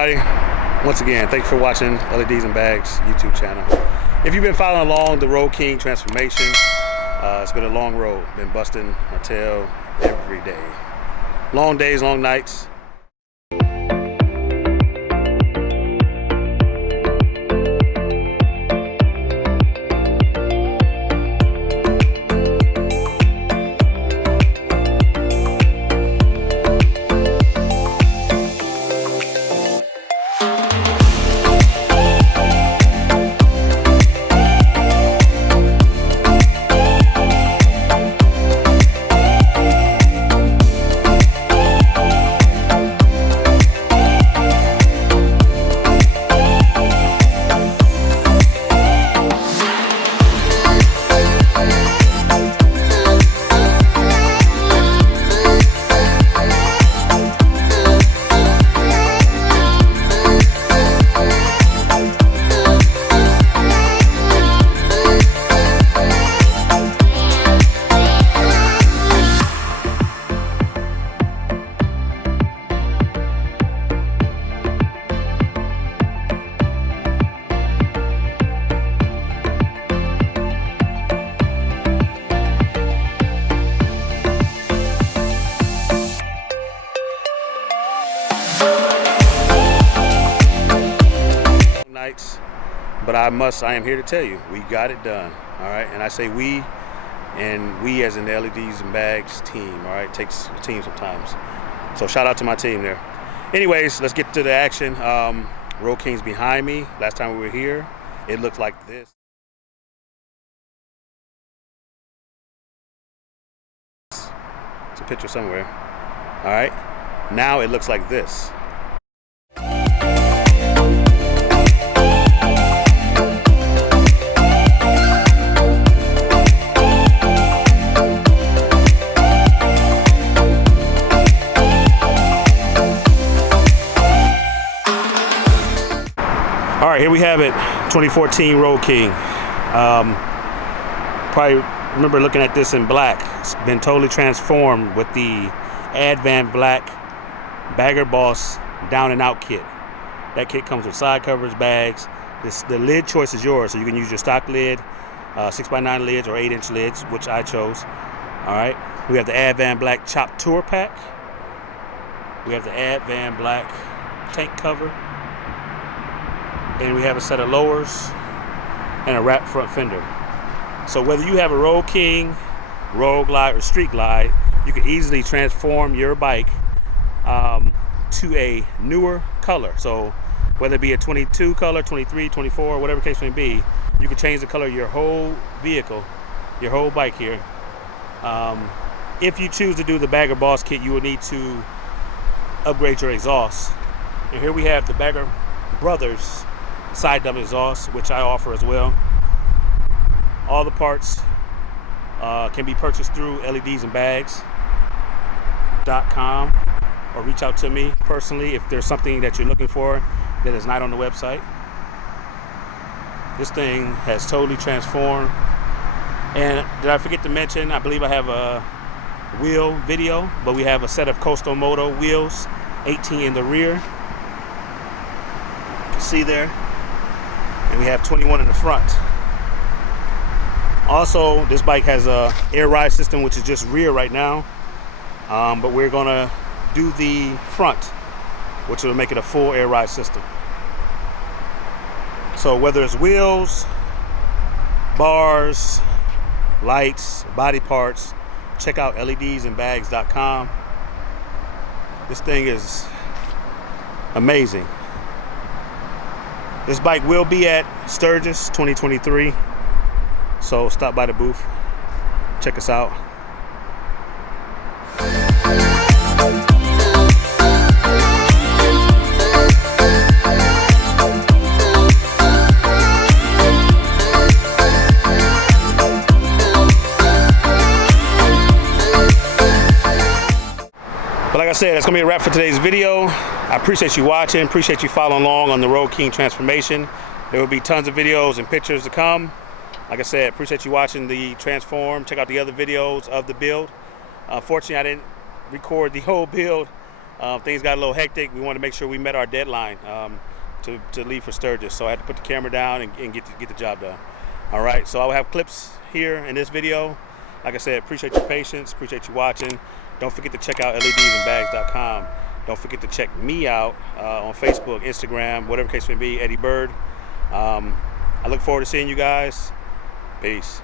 everybody. Once again, thanks for watching Ledsnbaggs YouTube channel. If you've been following along the Road King transformation, it's been a long road. Been busting my tail every day. Long days, long nights. But I am here to tell you, we got it done. All right, and I say we, and we as in the Ledsnbaggs team. All right, takes a team sometimes. So shout out to my team there. Anyways, let's get to the action. Road King's behind me. Last time we were here, it looked like this. It's a picture somewhere. All right, now it looks like this. All right, here we have it, 2014 Road King. Probably remember looking at this in black. It's been totally transformed with the Advanblack Bagger Boss Down and Out kit. That kit comes with side covers, bags. The lid choice is yours, so you can use your stock lid, 6x9 lids or 8-inch lids, which I chose. All right, we have the Advanblack Chop Tour Pack. We have the Advanblack tank cover. And we have a set of lowers and a wrap front fender. So whether you have a Road King, Road Glide, or Street Glide, you can easily transform your bike to a newer color. So whether it be a 22 color, 23, 24, whatever case may be, you can change the color of your whole vehicle, your whole bike here. If you choose to do the Bagger Boss kit, you will need to upgrade your exhaust. And here we have the Bagger Brothers side dump exhaust, which I offer as well. All the parts can be purchased through Ledsnbaggs.com or reach out to me personally if there's something that you're looking for that is not on the website. This thing has totally transformed. And did I forget to mention, I believe I have a wheel video, but we have a set of Coastal Moto wheels, 18 in the rear. You can see there. And we have 21 in the front. Also, this bike has a air ride system, which is just rear right now. But we're gonna do the front, which will make it a full air ride system. So whether it's wheels, bars, lights, body parts, check out Ledsnbaggs.com. This thing is amazing. This bike will be at Sturgis 2023, so stop by the booth, check us out. But like I said, that's gonna be a wrap for today's video. I appreciate you watching, appreciate you following along on the Road King transformation. There will be tons of videos and pictures to come. Like I said, appreciate you watching the transform. Check out the other videos of the build. Unfortunately, I didn't record the whole build Things got a little hectic. We wanted to make sure we met our deadline to leave for Sturgis, so I had to put the camera down and get the job done. All right, so I will have clips here in this video. Like I said, appreciate your patience, appreciate you watching. Don't forget to check out ledsnbaggs.com. Don't forget to check me out on Facebook, Instagram, whatever case may be, Eddie Bird. I look forward to seeing you guys. Peace.